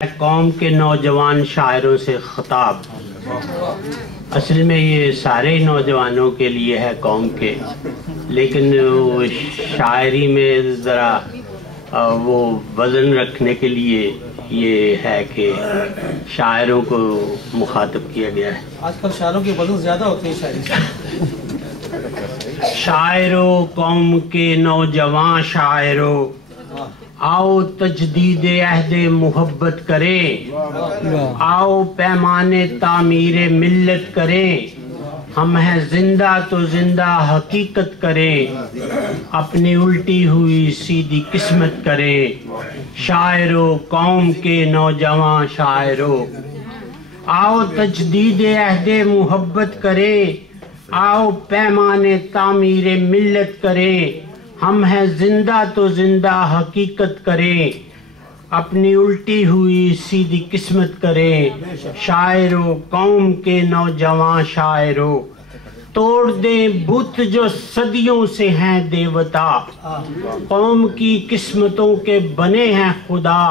قوم کے نوجوان شاعروں سے خطاب۔ اصل میں یہ سارے نوجوانوں کے لیے ہے قوم کے، لیکن شاعری میں ذرا وہ وزن رکھنے کے لیے یہ ہے کہ شاعروں کو مخاطب کیا گیا ہے۔ آج کل شاعروں کے وزن زیادہ ہوتے ہیں شاعری۔ شاعروں، قوم کے نوجوان شاعروں، آؤ تجدید عہد محبت کریں، آؤ پیمانے تعمیر ملت کریں، ہم ہیں زندہ تو زندہ حقیقت کریں، اپنی الٹی ہوئی سیدھی قسمت کریں۔ شاعروں، قوم کے نوجوان شاعروں، آؤ تجدید عہد محبت کریں، آؤ پیمانے تعمیر ملت کریں، ہم ہیں زندہ تو زندہ حقیقت کریں، اپنی الٹی ہوئی سیدھی قسمت کریں۔ شاعروں، قوم کے نوجوان شاعروں، توڑ دیں بت جو صدیوں سے ہیں دیوتا، قوم کی قسمتوں کے بنے ہیں خدا،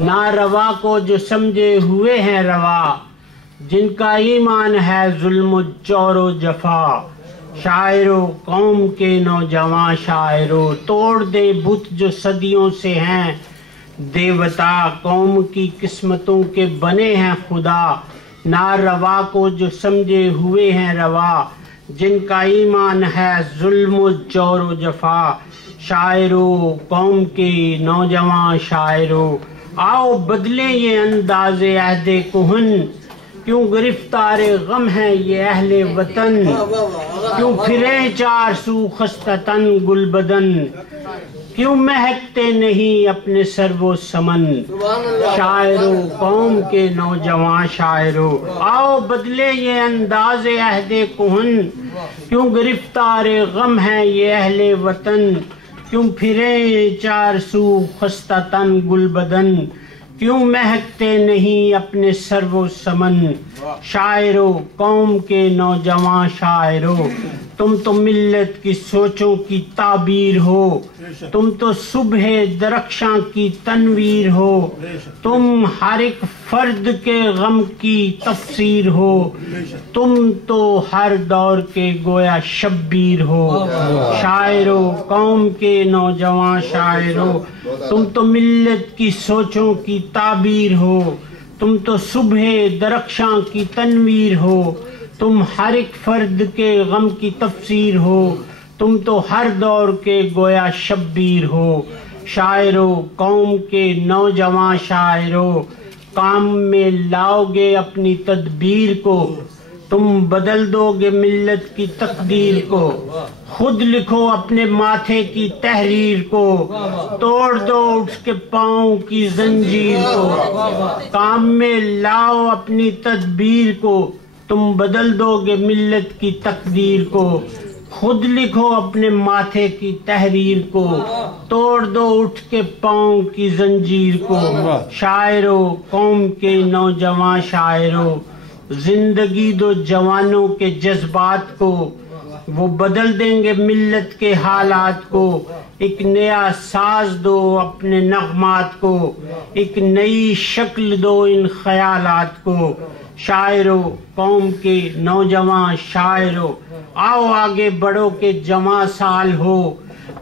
ناروا کو جو سمجھے ہوئے ہیں روا، جن کا ایمان ہے ظلم و جور و جفا۔ شاعروں، قوم کے نوجوان شاعروں، توڑ دے بت جو صدیوں سے ہیں دیوتا، قوم کی قسمتوں کے بنے ہیں خدا، ناروا کو جو سمجھے ہوئے ہیں روا، جن کا ایمان ہے ظلم و جور و جفا۔ شاعروں، قوم کے نوجوان شاعروں، آؤ بدلیں یہ انداز عہد کہن، کیوں گرفتار غم ہے یہ اہل وطن، کیوں پھریں چار سو خستہ تن گل بدن، کیوں مہکتے نہیں اپنے سر و سمن۔ شاعروں، قوم کے نوجوان شاعروں، آؤ بدلے یہ انداز عہد کہن، کیوں گرفتار غم ہے یہ اہل وطن، کیوں پھریں چار سو خستہ تن گل بدن، کیوں مہکتے نہیں اپنے سر و سمن۔ شاعروں، قوم کے نوجوان شاعروں، تم تو ملت کی سوچوں کی تعبیر ہو، تم تو صبح درخشاں کی تنویر ہو، تم ہر ایک فرد کے غم کی تفسیر ہو، تم تو ہر دور کے گویا شبیر ہو۔ شاعروں، قوم کے نوجوان شاعروں، تم تو ملت کی سوچوں کی تعبیر ہو، تم تو صبح درخشاں کی تنویر ہو، تم ہر ایک فرد کے غم کی تفسیر ہو، تم تو ہر دور کے گویا شبیر ہو۔ شاعروں، قوم کے نوجوان شاعروں، کام میں لاؤ گے اپنی تدبیر کو، تم بدل دو گے ملت کی تقدیر کو، خود لکھو اپنے ماتھے کی تحریر کو، توڑ دو اٹھ کے پاؤں کی زنجیر کو، کام میں لاؤ اپنی تدبیر کو، تم بدل دو گے ملت کی تقدیر کو، خود لکھو اپنے ماتھے کی تحریر کو، توڑ دو اٹھ کے پاؤں کی زنجیر کو۔ شاعروں، قوم کے نوجوان شاعروں، زندگی دو جوانوں کے جذبات کو، وہ بدل دیں گے ملت کے حالات کو، ایک نیا ساز دو اپنے نغمات کو، ایک نئی شکل دو ان خیالات کو۔ شاعروں، قوم کے نوجوان شاعروں، آؤ آگے بڑھو کہ جواں سال ہو،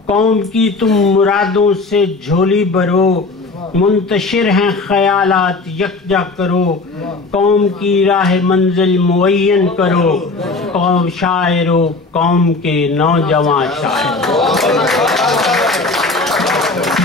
قوم کی تم مرادوں سے جھولی بھرو، منتشر ہیں خیالات یکجا کرو، قوم کی راہ منزل معین کرو۔ قوم شاعروں، قوم کے نوجوان شاعروں۔